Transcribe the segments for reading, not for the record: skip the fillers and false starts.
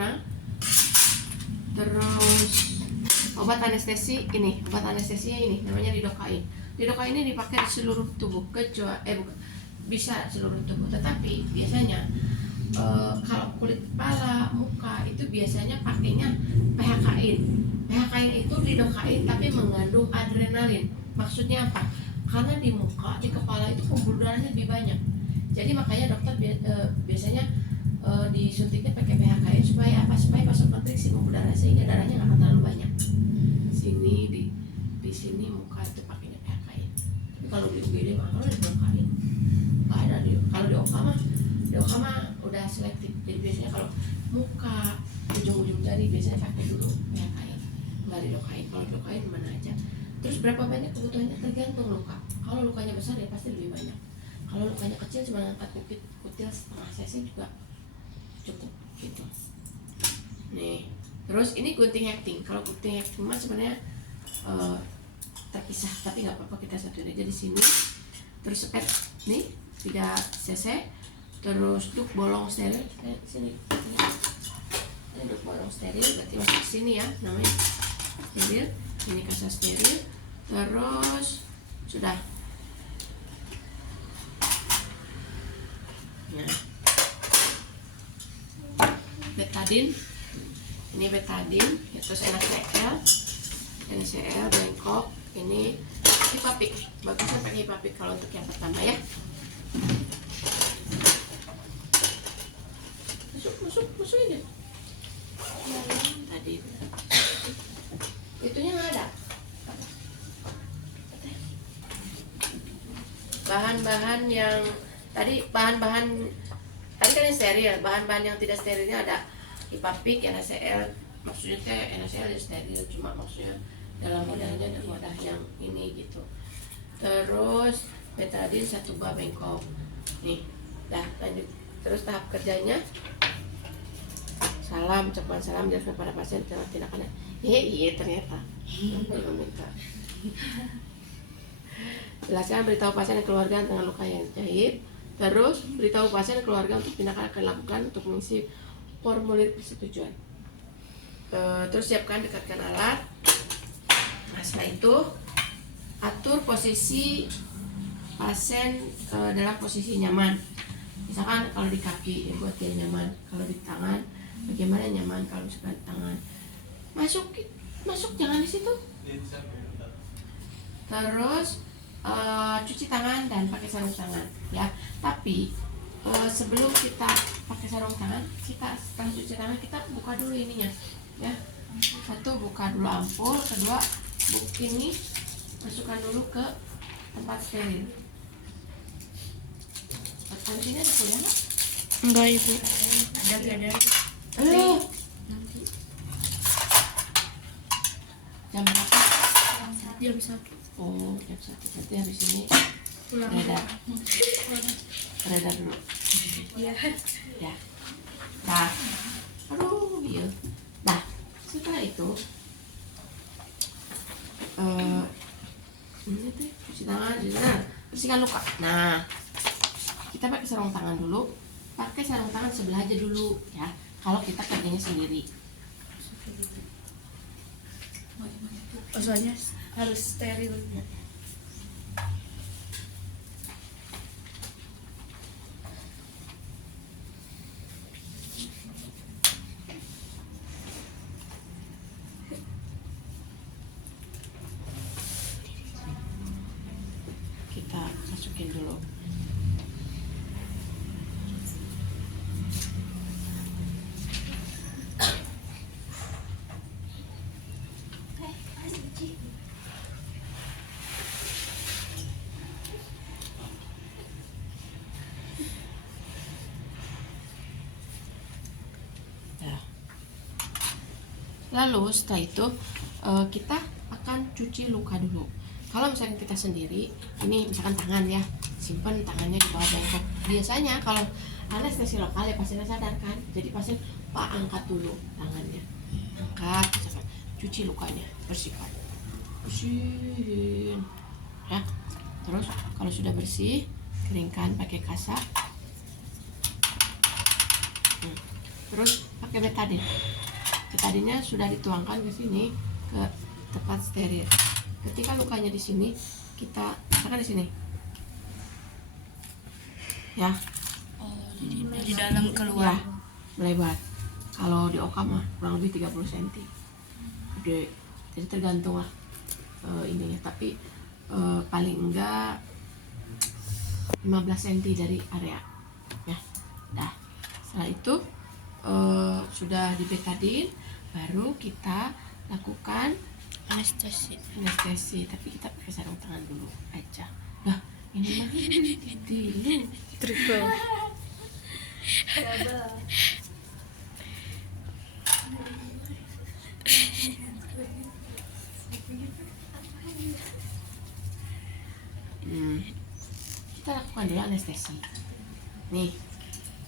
mana. Terus obat anestesi ini namanya lidocaine. Lidocaine ini dipakai di seluruh tubuh, bisa seluruh tubuh, tetapi biasanya kalau kulit kepala, muka itu biasanya pakainya PHKin. PHKin itu lidocaine tapi mengandung adrenalin. Maksudnya apa? Karena di muka, di kepala itu pembuluh darahnya lebih banyak. Jadi makanya dokter biasanya disuntiknya pakai PHKin supaya apa? Supaya masuk kontriksi pembuluh darah sehingga darahnya nggak terlalu banyak. Sini di sini muka itu pakainya PHKin. Tapi kalau di UGD mah ada lidocaine. Nggak ada kalau di OKA mah udah selektif. Jadi biasanya kalau muka, ujung-ujung jari biasanya pakai dulu PHKin. Nggak lidocaine. Kalau lidocaine mana aja. Terus berapa banyak kebutuhannya tergantung luka. Kalau lukanya besar ya pasti lebih banyak. Kalau lukanya kecil cuma angkat kutil setengah cc juga cukup gitu. Nih, terus ini gunting hekting. Kalau gunting hekting mah sebenarnya terpisah, tapi nggak apa-apa kita satuin aja di sini. Terus sepet nih 3 cc. Terus duk bolong steril sini. Ini duk bolong steril berarti masuk sini ya, namanya steril. Ini kasa steril. Terus sudah. Nah, betadine. Ini betadine, terus NaCl, bengkok. Ini Hipapik. Bagusnya pakai Hipapik kalau untuk yang pertama ya. Masuk ini. Tadi itunya nggak ada. Bahan-bahan yang tadi kan yang steril, bahan-bahan yang tidak sterilnya ada Hipapik, NaCl. Maksudnya NaCl ya steril, cuma maksudnya dalam wadahnya dan wadah yang ini gitu. Terus betadine 1 buah bengkok. Nih, dah lanjut. Terus tahap kerjanya ucapan salam jelaskan pada pasien tentang tindakannya. Iya ternyata. Jelaskan, beritahu pasien dan keluarga tentang luka yang jahit. Terus beritahu pasien dan keluarga untuk tindakan akan dilakukan untuk mengisi formulir persetujuan. Terus siapkan, dekatkan alat. Nah, setelah itu atur posisi pasien dalam posisi nyaman. Misalkan kalau di kaki ya buat dia nyaman, kalau di tangan bagaimana nyaman, kalau misalkan di tangan masuk jangan di situ. Terus cuci tangan dan pakai sarung tangan ya. Tapi sebelum kita pakai sarung tangan, kita setelah cuci tangan kita buka dulu ininya ya. Satu, buka dulu ampul. Kedua, ini masukkan dulu ke tempat steril. Kalau sini ada kuliah nggak? Enggak ibu. Ada. Halo. Jam berapa? Jam 1. Oh, jam 1. Berarti habis ini Pulang. reda dulu. Iya. Ya. Nah, aduh, iya. Nah, setelah itu ini tuh cuci tangan, bersihkan luka. Nah, kita pakai sarung tangan dulu. Pakai sarung tangan sebelah aja dulu ya. Kalau kita kerjanya sendiri. Soalnya harus steril. Kita masukin dulu. Lalu setelah itu kita akan cuci luka dulu. Kalau misalnya kita sendiri, ini misalkan tangan ya, simpan tangannya di bawah bengkok. Biasanya kalau anestesi lokal ya pasiennya sadar kan, jadi pasien Pak angkat dulu tangannya, angkat, misalkan cuci lukanya, bersihkan, bersihin, ya. Terus kalau sudah bersih, keringkan pakai kasa. Terus pakai betadine. Betadinnya sudah dituangkan ke sini, ke tempat steril. Ketika lukanya di sini, kita misalkan di sini, ya. Oh, jadi dalam keluar. Ya, melebar. Kalau di Oka mah kurang lebih 30 cm. Gede. Jadi tergantung lah ininya, tapi paling enggak 15 cm dari area. Ya. Dah. Setelah itu sudah di betadine, baru kita lakukan anestesi, tapi kita pakai sarung tangan dulu aja. Nah, ini mah dulu. Triple. Kita lakukan dulu anestesi. Nih,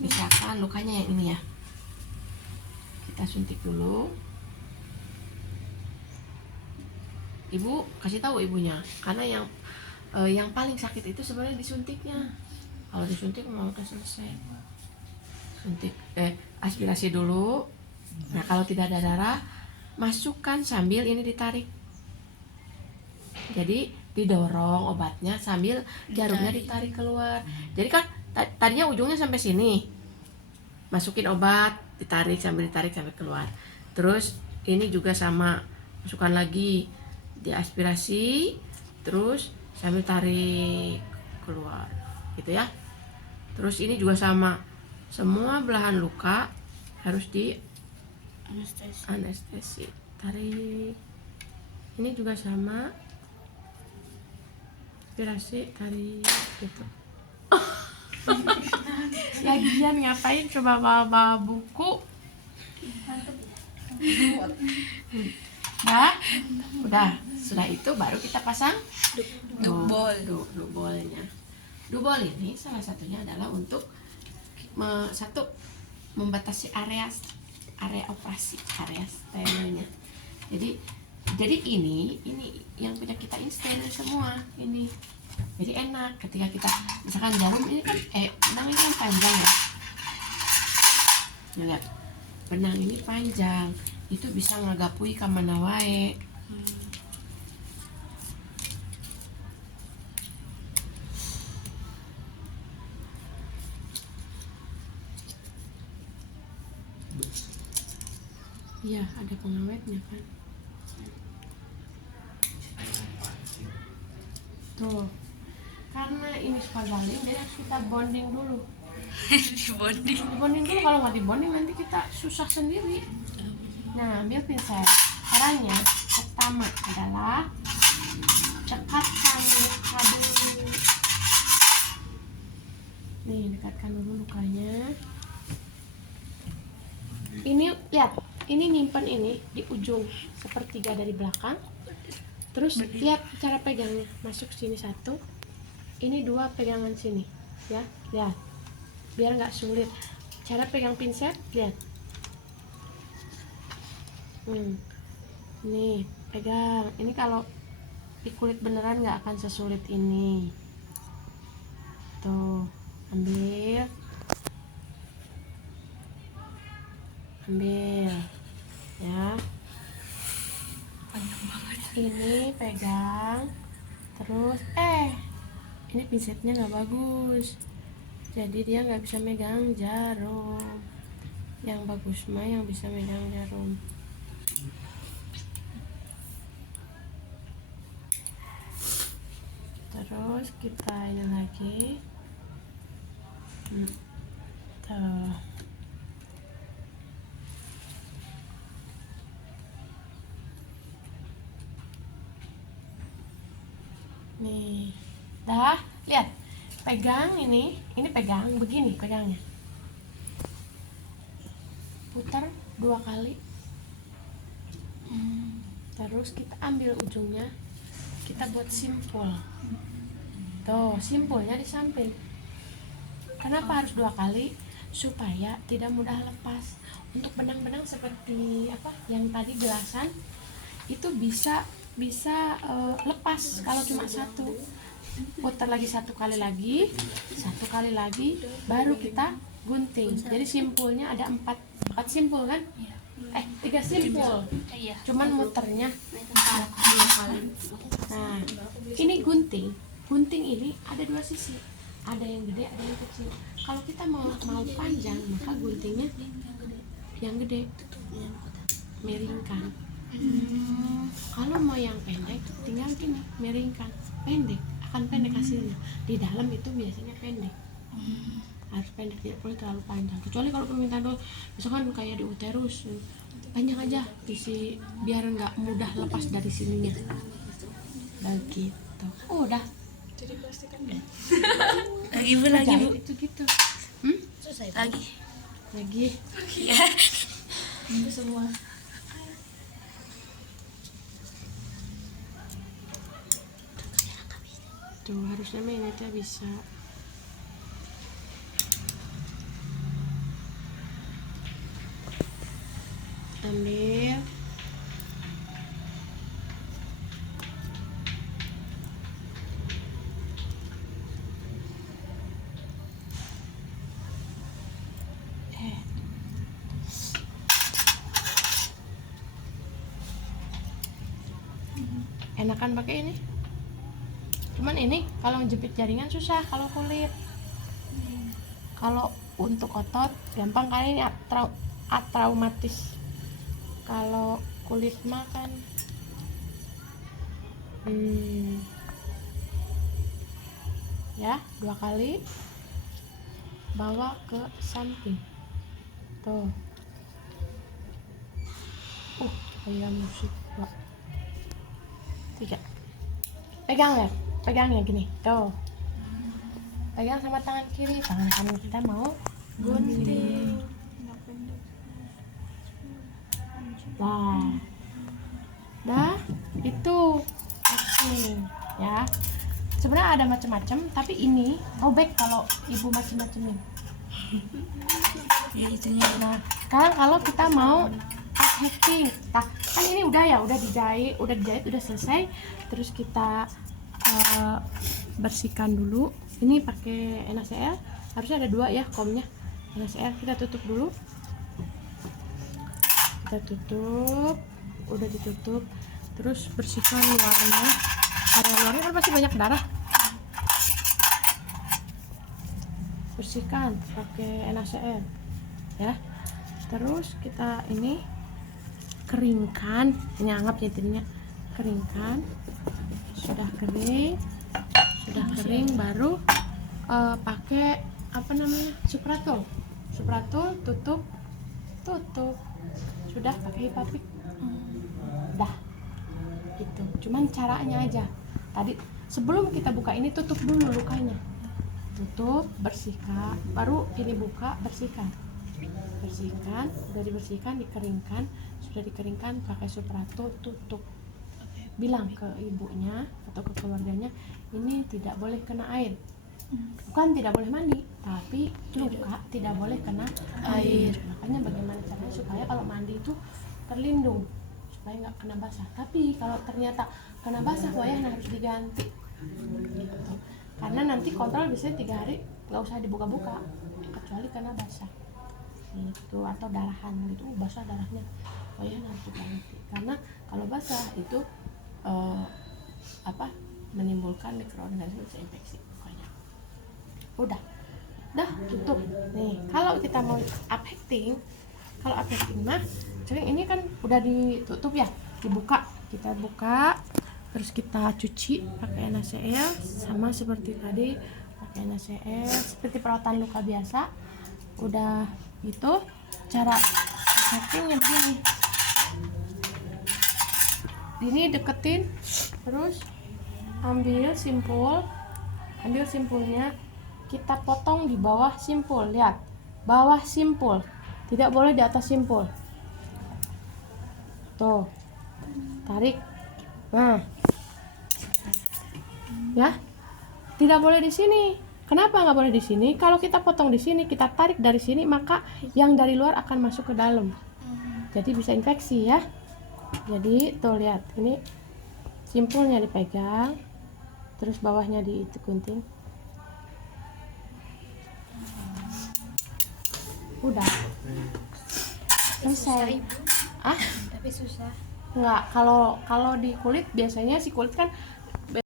misalkan lukanya yang ini ya, kita suntik dulu. Ibu kasih tahu ibunya, karena yang paling sakit itu sebenarnya disuntiknya. Kalau disuntik mau udah selesai. Suntik aspirasi dulu. Nah, kalau tidak ada darah, masukkan sambil ini ditarik. Jadi didorong obatnya sambil jarumnya ditarik keluar. Jadi kan tadinya ujungnya sampai sini. Masukin obat, ditarik sampai keluar. Terus ini juga sama, masukkan lagi, diaspirasi, terus sambil tarik keluar, gitu ya. Terus ini juga sama, semua belahan luka harus di anestesi, tarik. Ini juga sama, aspirasi, tarik, gitu. Lagian ngapain coba bawa buku? Udah. Setelah itu baru kita pasang dubolnya. Dubol ini salah satunya adalah untuk membatasi area operasi, area sterilnya. Jadi ini yang punya kita ini steril semua ini. Jadi enak ketika kita misalkan jarum ini kan benang ini kan panjang ya. Nah, lihat, benang ini panjang, itu bisa ngagapui ka mana wae. Iya, ada pengawetnya kan. Tuh. Karena ini spagaling, jadi harus kita bonding dulu. Dibonding dulu, kalau nggak dibonding nanti kita susah sendiri. Nah, ambil pinset. Caranya pertama adalah dekatkan luka dulu. Nih, dekatkan dulu lukanya. Ini lihat, ini nyimpen ini di ujung sepertiga dari belakang. Terus lihat cara pegangnya, masuk sini satu, ini dua pegangan sini, ya, lihat, biar nggak sulit. Cara pegang pinset, lihat, nih pegang. Ini kalau di kulit beneran nggak akan sesulit ini. Tuh, ambil, ya. Ini pegang, terus ini pinsetnya nggak bagus, jadi dia nggak bisa megang jarum. Yang bagus mah yang bisa megang jarum. Terus kita ini lagi, tuh. Nih, dah, lihat, pegang ini pegang begini pegangnya, putar 2 kali, terus kita ambil ujungnya, kita buat simpul. Tuh, simpulnya di samping. Kenapa harus 2 kali? Supaya tidak mudah lepas. Untuk benang-benang seperti apa yang tadi gelasan itu bisa lepas kalau cuma satu. Putar lagi satu kali lagi, baru kita gunting. Jadi simpulnya ada 4 4 simpul kan? 3 simpul. Iya. Cuman muternya 2 kali. Nah, ini gunting. Gunting ini ada 2 sisi. Ada yang gede, ada yang kecil. Kalau kita mau panjang, maka guntingnya yang gede. Miringkan. Kalau mau yang pendek, tinggal gini, miringkan. Pendek, akan pendek hasilnya. Di dalam itu biasanya pendek. Harus pendek, tidak boleh terlalu panjang. Kecuali kalau permintaan tuh, misalkan kayak di uterus, panjang aja, isi biar nggak mudah lepas dari sininya. Begitu. Udah. Lagi bu, lagi bu. Itu gitu. Lagi. Ya. Itu semua. Tuh harusnya ini tuh bisa. Ambil. Enakan pakai ini. Cuman ini kalau jepit jaringan susah kalau kulit. Kalau untuk otot gampang, kali ini traumatis. Kalau kulit makan ya 2 kali bawa ke samping tuh. Kayak musik. 3. pegang ya gini tuh, pegang sama tangan kiri, tangan kanan kita mau gunting. Dah itu gunting ya. Sebenarnya ada macam-macam, tapi ini robek kalau ibu macam-macamin Ya itunya. Nah, sekarang kalau kita mau uphefting, nah kan ini udah dijahit, udah selesai. Terus kita bersihkan dulu. Ini pakai NaCl, harusnya ada 2 ya komnya. NaCl kita tutup dulu. Udah ditutup. Terus bersihkan luarnya. Area luarnya kan pasti banyak darah. Bersihkan pakai NaCl ya. Terus kita ini keringkan, ini anggap jadinya keringkan. Sudah kering baru pakai apa namanya, supratol, tutup. Sudah pakai hipapik. Dah gitu. Cuman caranya aja tadi, sebelum kita buka ini tutup dulu lukanya, bersihkan, baru ini buka, bersihkan. Udah dibersihkan, dikeringkan. Sudah dikeringkan pakai supratol, tutup. Bilang ke ibunya atau ke keluarganya, ini tidak boleh kena air. Bukan tidak boleh mandi, tapi luka tidak boleh kena air. Makanya bagaimana caranya supaya kalau mandi itu terlindung, supaya nggak kena basah. Tapi kalau ternyata kena basah, wayahnya harus diganti gitu. Karena nanti kontrol biasanya 3 hari nggak usah dibuka-buka, kecuali kena basah itu, atau darahan gitu, basah darahnya, wayahnya harus diganti. Karena kalau basah itu menimbulkan mikroorganisme, bisa infeksi pokoknya. Udah tutup nih. Kalau kita mau uphefting, mah ini kan udah ditutup ya, dibuka, kita buka, terus kita cuci pakai NaCl sama seperti tadi, pakai NaCl seperti perawatan luka biasa. Udah gitu, cara upheftingnya begini. Ini deketin, terus ambil simpulnya, kita potong di bawah simpul. Lihat, bawah simpul, tidak boleh di atas simpul. Tuh, tarik. Nah, ya, tidak boleh di sini. Kenapa nggak boleh di sini? Kalau kita potong di sini, kita tarik dari sini, maka yang dari luar akan masuk ke dalam. Jadi bisa infeksi ya. Jadi tuh lihat, ini simpulnya dipegang, terus bawahnya digunting. Udah selesai. Ibu. Ah, Tapi susah. nggak, kalau kalau di kulit biasanya si kulit kan